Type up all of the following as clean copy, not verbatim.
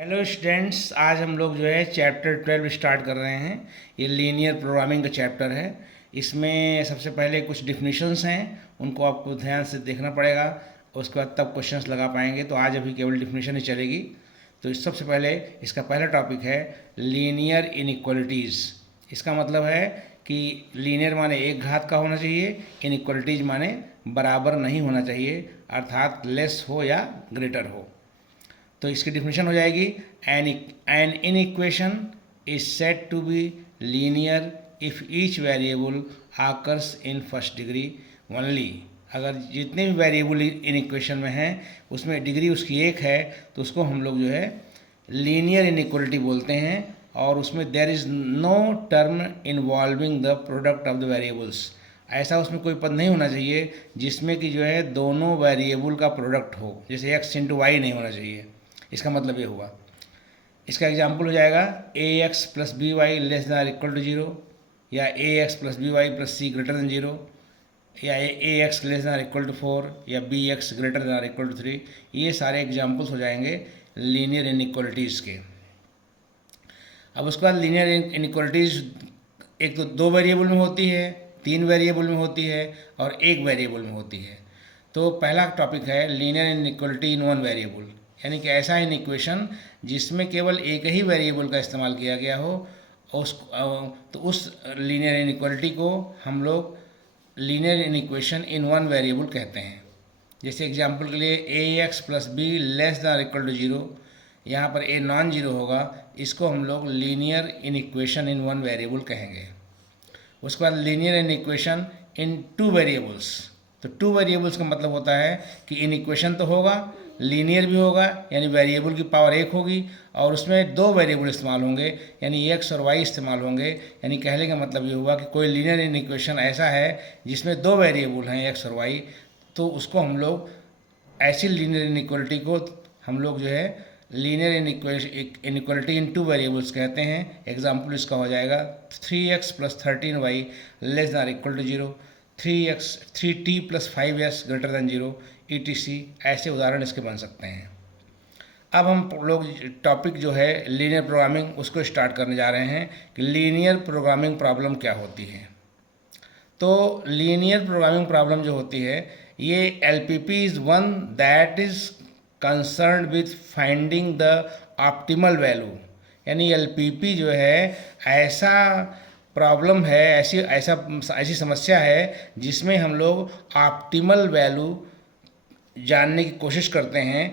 Hello students, आज हम लोग जो है चैप्टर 12 स्टार्ट कर रहे हैं। ये लीनियर प्रोग्रामिंग का चैप्टर है। इसमें सबसे पहले कुछ डिफिनीशंस हैं, उनको आपको ध्यान से देखना पड़ेगा। उसके बाद तब क्वेश्चंस लगा पाएंगे। तो आज अभी केवल डिफिनीशन ही चलेगी। तो सबसे पहले इसका पहला टॉपिक है लीनियर इनइक्वालिटीज़। इसका मतलब है कि लीनियर माने एक घात का होना चाहिए, इनइक्वालिटीज़ माने बराबर नहीं होना चाहिए, अर्थात लेस हो या ग्रेटर हो। तो इसकी डिफिनेशन हो जाएगी, an inequation is said to be linear if each variable occurs in first degree only. अगर जितने भी वेरिएबल इन इक्वेशन में हैं उसमें डिग्री उसकी एक है तो उसको हम लोग जो है लीनियर इनइक्वालिटी बोलते हैं। और उसमें there is no term involving the product of the variables. ऐसा उसमें कोई पद नहीं होना चाहिए जिसमें कि जो है दोनों वेरिएबल का प्रोडक्ट हो, जैसे एक्स इंटू वाई नहीं होना चाहिए। इसका मतलब ये हुआ। इसका एग्जाम्पल हो जाएगा a x plus b y less than equal to zero, या a x plus b y plus c greater than zero, या a x less than equal to 4, या b x greater than equal to 3। ये सारे examples हो जाएंगे linear inequalities के। अब उसके बाद लीनियर इनइक्वालिटीज़ एक तो दो वेरिएबल में होती है, तीन वेरिएबल में होती है और एक वेरिएबल में होती है। तो पहला टॉपिक है लीनियर इनइक्वालिटी इन वन वेरिएबल, यानी कि ऐसा इन इक्वेशन जिसमें केवल एक ही वेरिएबल का इस्तेमाल किया गया हो। तो उस लीनियर इनइक्वालिटी को हम लोग linear inequation in one variable कहते हैं। जैसे एग्जांपल के लिए a x plus b less than equal to zero, यहाँ पर ए नॉन जीरो होगा, इसको हम लोग linear inequation in one variable कहेंगे। उसके बाद linear inequation in two variables. तो टू वेरिएबल्स का मतलब होता है कि इनइक्वेशन तो होगा, लीनियर भी होगा, यानी वेरिएबल की पावर एक होगी और उसमें दो वेरिएबल इस्तेमाल होंगे, यानी एक्स और वाई इस्तेमाल होंगे। यानी कहने का मतलब ये हुआ कि कोई लीनियर इनइक्वेशन ऐसा है जिसमें दो वेरिएबल हैं एक्स और वाई, तो उसको हम लोग ऐसी लीनियर इनइक्वालिटी को हम लोग जो है linear inequality in two variables कहते हैं। एग्जाम्पल इसका हो जाएगा 3x plus 13y less than equal to zero, 3t plus 5s greater than zero, ETC। ऐसे उदाहरण इसके बन सकते हैं। अब हम लोग टॉपिक जो है लीनियर प्रोग्रामिंग उसको स्टार्ट करने जा रहे हैं कि लीनियर प्रोग्रामिंग प्रॉब्लम क्या होती है। तो लीनियर प्रोग्रामिंग प्रॉब्लम जो होती है, ये LPP is one that is concern with finding the optimal value. यानी LPP जो है ऐसा प्रॉब्लम है, ऐसी समस्या है जिसमें हम लोग ऑप्टिमल वैल्यू जानने की कोशिश करते हैं।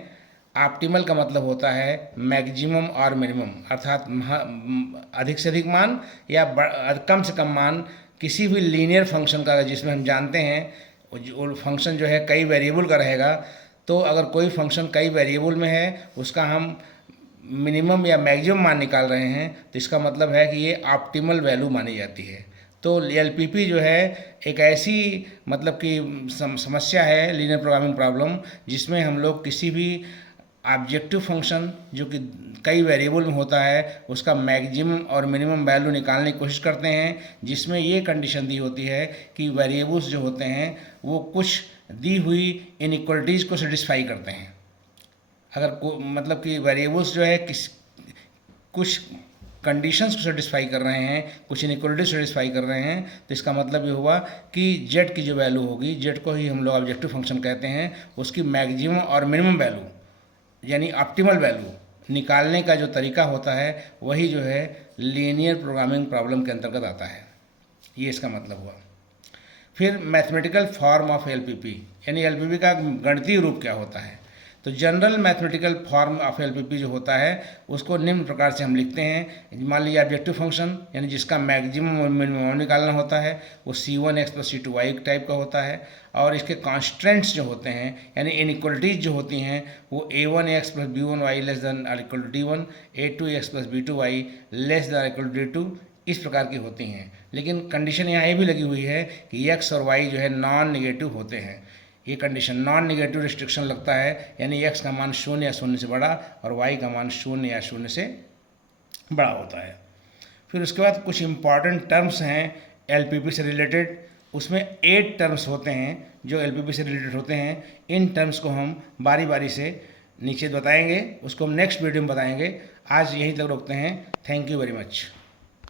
ऑप्टिमल का मतलब होता है मैक्सिमम और मिनिमम, अर्थात अधिक से अधिक मान या कम से कम मान किसी भी लीनियर फंक्शन का, जिसमें हम जानते हैं वो फंक्शन जो है कई वेरिएबल का रहेगा। तो अगर कोई फंक्शन कई वेरिएबल में है, उसका हम मिनिमम या मैक्सिमम मान निकाल रहे हैं, तो इसका मतलब है कि ये ऑप्टिमल वैल्यू मानी जाती है। तो LPP जो है एक ऐसी मतलब कि समस्या है, लीनियर प्रोग्रामिंग प्रॉब्लम, जिसमें हम लोग किसी भी ऑब्जेक्टिव फंक्शन जो कि कई वेरिएबल में होता है उसका मैक्सिमम और मिनिमम वैल्यू निकालने की कोशिश करते हैं, जिसमें ये कंडीशन दी होती है कि वेरिएबल्स जो होते हैं वो कुछ दी हुई इनइक्वालिटीज़ को सेटिस्फाई करते हैं। अगर मतलब कि वेरिएबल्स जो है कुछ कंडीशंस को सेटिस्फाई कर रहे हैं, कुछ इनइक्वालिटी सेटिस्फाई कर रहे हैं, तो इसका मतलब ये हुआ कि जेड की जो वैल्यू होगी, जेड को ही हम लोग ऑब्जेक्टिव फंक्शन कहते हैं, उसकी मैक्सिमम और मिनिमम वैल्यू यानी ऑप्टिमल वैल्यू निकालने का जो तरीका होता है वही जो है लीनियर प्रोग्रामिंग प्रॉब्लम के अंतर्गत आता है। ये इसका मतलब हुआ। फिर मैथमेटिकल फॉर्म ऑफ LPP, यानी LPP का गणितीय रूप क्या होता है। तो general mathematical form of LPP जो होता है उसको निम्न प्रकार से हम लिखते हैं। मान लीजिए ऑब्जेक्टिव फंक्शन यानी जिसका मैक्सिमम और मिनिमम निकालना होता है, वो C1x प्लस C2y टाइप का होता है। और इसके कॉन्स्टेंट्स जो होते हैं यानी इनइक्वालिटीज जो होती हैं वो A1x plus B1y less than और equal to D1, A2x plus B2y less than equal to D2, इस प्रकार की होती हैं। लेकिन कंडीशन यहाँ ये भी लगी हुई है कि x और y जो है नॉन निगेटिव होते हैं। ये कंडीशन नॉन निगेटिव रिस्ट्रिक्शन लगता है, यानी x का मान शून्य या शून्य से बड़ा और y का मान शून्य या शून्य से बड़ा होता है। फिर उसके बाद कुछ इम्पॉर्टेंट टर्म्स हैं LPP से रिलेटेड। उसमें 8 टर्म्स होते हैं जो LPP से रिलेटेड होते हैं। इन टर्म्स को हम बारी बारी से नीचे बताएंगे, उसको हम नेक्स्ट वीडियो में बताएंगे। आज यहीं तक रोकते हैं। Thank you very much.